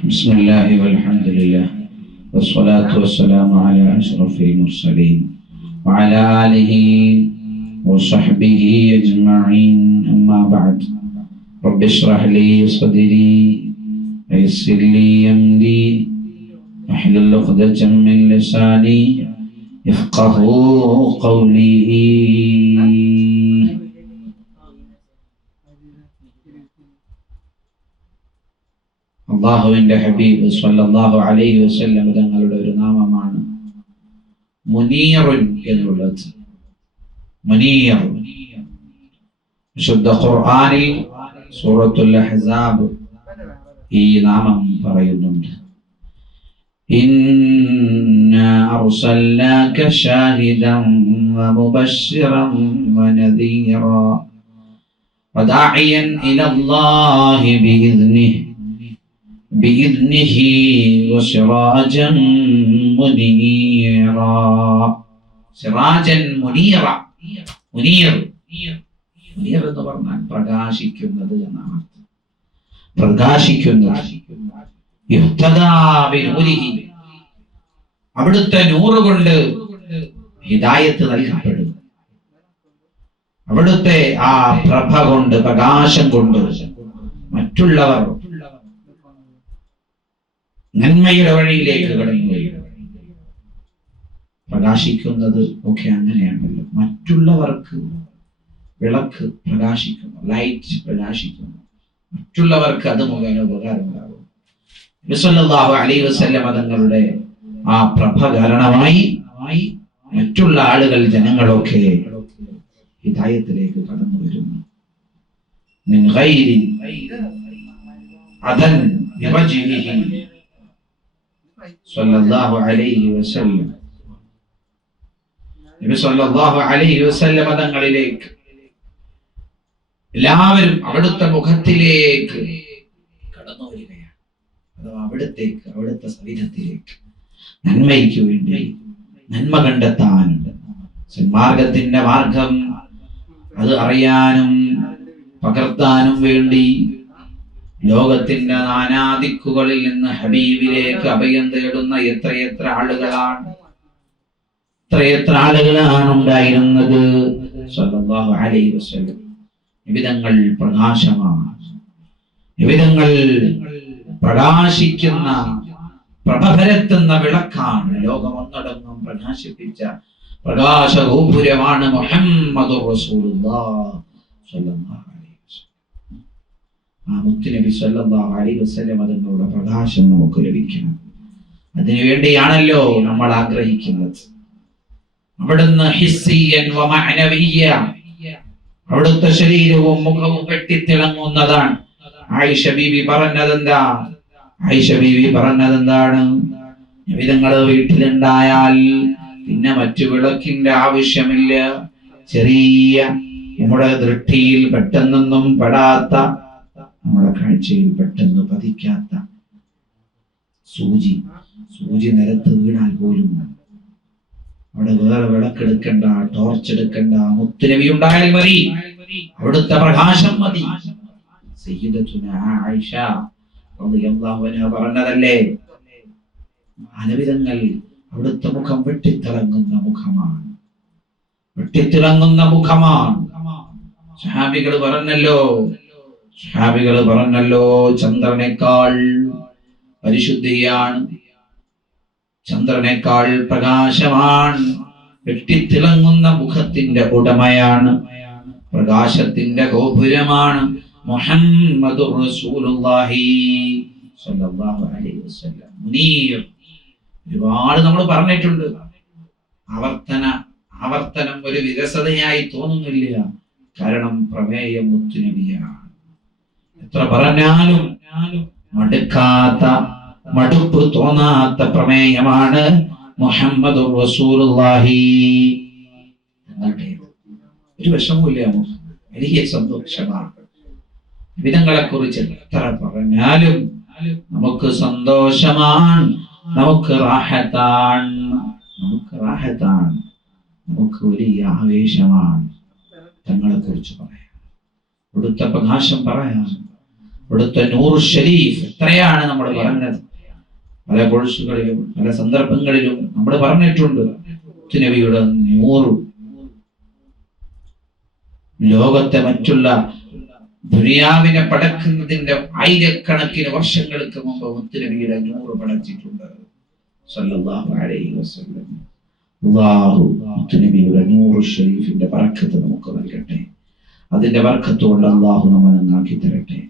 بسم الله والحمد لله والصلاة والسلام على أشرف المرسلين وعلى آله وصحبه أجمعين. أما بعد رب اشرح لي صدري ويسر لي أمري واحلل عقدة من لساني يفقه قولي. അള്ളാഹുവിന്റെ ഹബീബ് സല്ലല്ലാഹു അലൈഹി വസല്ലം തങ്ങളുടെ ഒരു നാമമാണ് മുനീറുൻ എന്നുള്ളത് മുനീർ വിശുദ്ധ ഖുർആനിൽ സൂറത്തുൽ അഹ്സാബ് ഈ നാമം പറയുന്നുണ്ട് إنا أرسلناك شاهدا ومبشرا ونذيرا وداعيا إلى الله بإذنه بإذنه وسراجا منيرا سراجا منيرا മുനീർ മുനീർ എന്ന് പറഞ്ഞാൽ പ്രകാശിക്കുന്നത് എന്നാണ് അർത്ഥം. പ്രകാശിക്കുന്നത് യുക്തദാ ബിനൂരിഹി. അവിടുത്തെ നൂറ് കൊണ്ട് ഹിദായത്ത് നൽകപ്പെടും അവിടുത്തെ ആ പ്രഭ കൊണ്ട് പ്രകാശം കൊണ്ട് മറ്റുള്ളവർ നന്മയുടെ വഴിയിലേക്ക് കടന്നു പ്രകാശിക്കുന്നത് ഒക്കെ അങ്ങനെയാണല്ലോ. മറ്റുള്ളവർക്ക് വിളക്ക് പ്രകാശിക്കുന്നു ലൈറ്റ് പ്രകാശിക്കുന്നു. മറ്റുള്ളവർക്ക് അത് മുഖേന ഉപകാരമുണ്ടാകും അലൈഹി വസല്ലം തങ്ങളുടെ ആ പ്രഭ കാരണമായി മറ്റുള്ള ആളുകൾ ജനങ്ങളൊക്കെ ഹിതായത്തിലേക്ക് കടന്നു വരുന്നു. അദൻ ബിവജ്ഹിഹി സല്ലല്ലാഹു അലൈഹി വസല്ലം. നബി സല്ലല്ലാഹു അലൈഹി തങ്ങളിലേക്ക് എല്ലാവരും അവിടുത്തെ മുഖത്തിലേക്ക് കടന്നു വരികയാണ്. അഥവാ അവിടത്തേക്ക് അവിടുത്തെ സവിധത്തിലേക്ക് നന്മയ്ക്ക് വേണ്ടി നന്മ കണ്ടെത്താനുണ്ട്. സന്മാർഗത്തിന്റെ മാർഗം അത് അറിയാനും പകർത്താനും വേണ്ടി ലോകത്തിന്റെ നാനാദിക്കുകളിൽ നിന്ന് ഹബീബിലേക്ക് അഭയം തേടുന്ന എത്രയെത്ര ആളുകളാണ്? എത്രയെത്ര ആളുകളാണ് ഉണ്ടായിരുന്നത്? സല്ലല്ലാഹു അലൈഹി വസല്ലം. നിബിധങ്ങൾ പ്രകാശമാണ്. വിവിധങ്ങൾ പ്രകാശിക്കുന്ന പ്രഭപരത്തുന്ന വിളക്കാണ് ലോകം ഒന്നടങ്കം പ്രകാശിപ്പിച്ച പ്രകാശ ഗോപുരമാണ് മുഹമ്മദ് മുത്തുനബി സല്ലല്ലാഹു അലൈഹി വസല്ലം അതിനുള്ള പ്രകാശം നമുക്ക് ലഭിക്കണം. അതിനു വേണ്ടിയാണല്ലോ നമ്മൾ ആഗ്രഹിക്കുന്നത്. അവിടുന്ന് അവിടുത്തെ ശരീരവും മുഖവും വെട്ടിത്തിളങ്ങുന്നതാണ്. ആയിഷ ബീവി പറഞ്ഞതെന്താ? ആയിഷ ബീവി പറഞ്ഞതെന്താണ്? വിധങ്ങൾ വീട്ടിലുണ്ടായാൽ പിന്നെ മറ്റു വിളക്കിന്റെ ആവശ്യമില്ല. ചെറിയ നമ്മുടെ ദൃഷ്ടിയിൽ പെട്ടെന്നൊന്നും പെടാത്ത നമ്മുടെ കാഴ്ചയിൽ പെട്ടെന്ന് പതിക്കാത്ത സൂചി. സൂചി നിരത്ത് വീണാൽ പോലും അവിടെ വേറെ വിളക്കെടുക്കണ്ട ടോർച്ച് എടുക്കണ്ട മുത്തുനബി ഉണ്ടായാൽ മതി. അവിടുത്തെ പ്രകാശം മതി. ആയിഷ പറഞ്ഞതല്ലേ? അനവിധങ്ങൾ അവിടുത്തെ മുഖം വെട്ടിത്തിളങ്ങുന്ന മുഖമാണ്. വെട്ടിത്തിളങ്ങുന്ന മുഖമാണ്. പറഞ്ഞല്ലോ സഹാബികൾ പറഞ്ഞല്ലോ ചന്ദ്രനേക്കാൾ പരിശുദ്ധിയാണ്. ചന്ദ്രനേക്കാൾ പ്രകാശമാണ്. വെട്ടിത്തിളങ്ങുന്ന മുഖത്തിന്റെ ഉടമയാണ്. പ്രകാശത്തിന്റെ ഗോപുരമാണ് ഒരുപാട് നമ്മൾ പറഞ്ഞിട്ടുണ്ട്. ആവർത്തന ആവർത്തനം ഒരു വിരസതയായി തോന്നുന്നില്ല. കാരണം പ്രമേയം മുത്തുനബിയാണ്. എത്ര പറഞ്ഞാലും മടുക്കാത്ത മടുപ്പ് തോന്നാത്ത പ്രമേയമാണ് മുഹമ്മദ് റസൂലുള്ളാഹി. തങ്ങളുടേത്. ഒരു വിഷമവുമില്ല വലിയ സന്തോഷമാണ്. വിധങ്ങളെ കുറിച്ച് എത്ര പറഞ്ഞാലും നമുക്ക് സന്തോഷമാണ്. നമുക്ക് റാഹത്താണ്. നമുക്ക് റാഹത്താണ്. നമുക്ക് വലിയ ആവേശമാണ്. തങ്ങളെ കുറിച്ച് പറയാം കൊടുത്ത പ്രകാശം പറയാം ഇവിടുത്തെ നൂറ് ഷരീഫ് എത്രയാണ് നമ്മൾ പറഞ്ഞത്? പല കോഴ്സുകളിലും പല സന്ദർഭങ്ങളിലും നമ്മൾ പറഞ്ഞിട്ടുണ്ട്. നബിയുടെ നൂറ്. ലോകത്തെ മറ്റുള്ള ദുനിയാവിനെ പടക്കുന്നതിന്റെ ആയിരക്കണക്കിന് വർഷങ്ങൾക്ക് മുമ്പ് മുത്തുനബിയുടെ നൂറ് പടച്ചിട്ടുണ്ട്. മുത്തുനബിയുടെ ബർക്കത്ത് നമുക്ക് നൽകട്ടെ. അതിന്റെ ബർക്കത്ത് കൊണ്ട് അള്ളാഹു നമ്മെ നന്നാക്കി തരട്ടെ.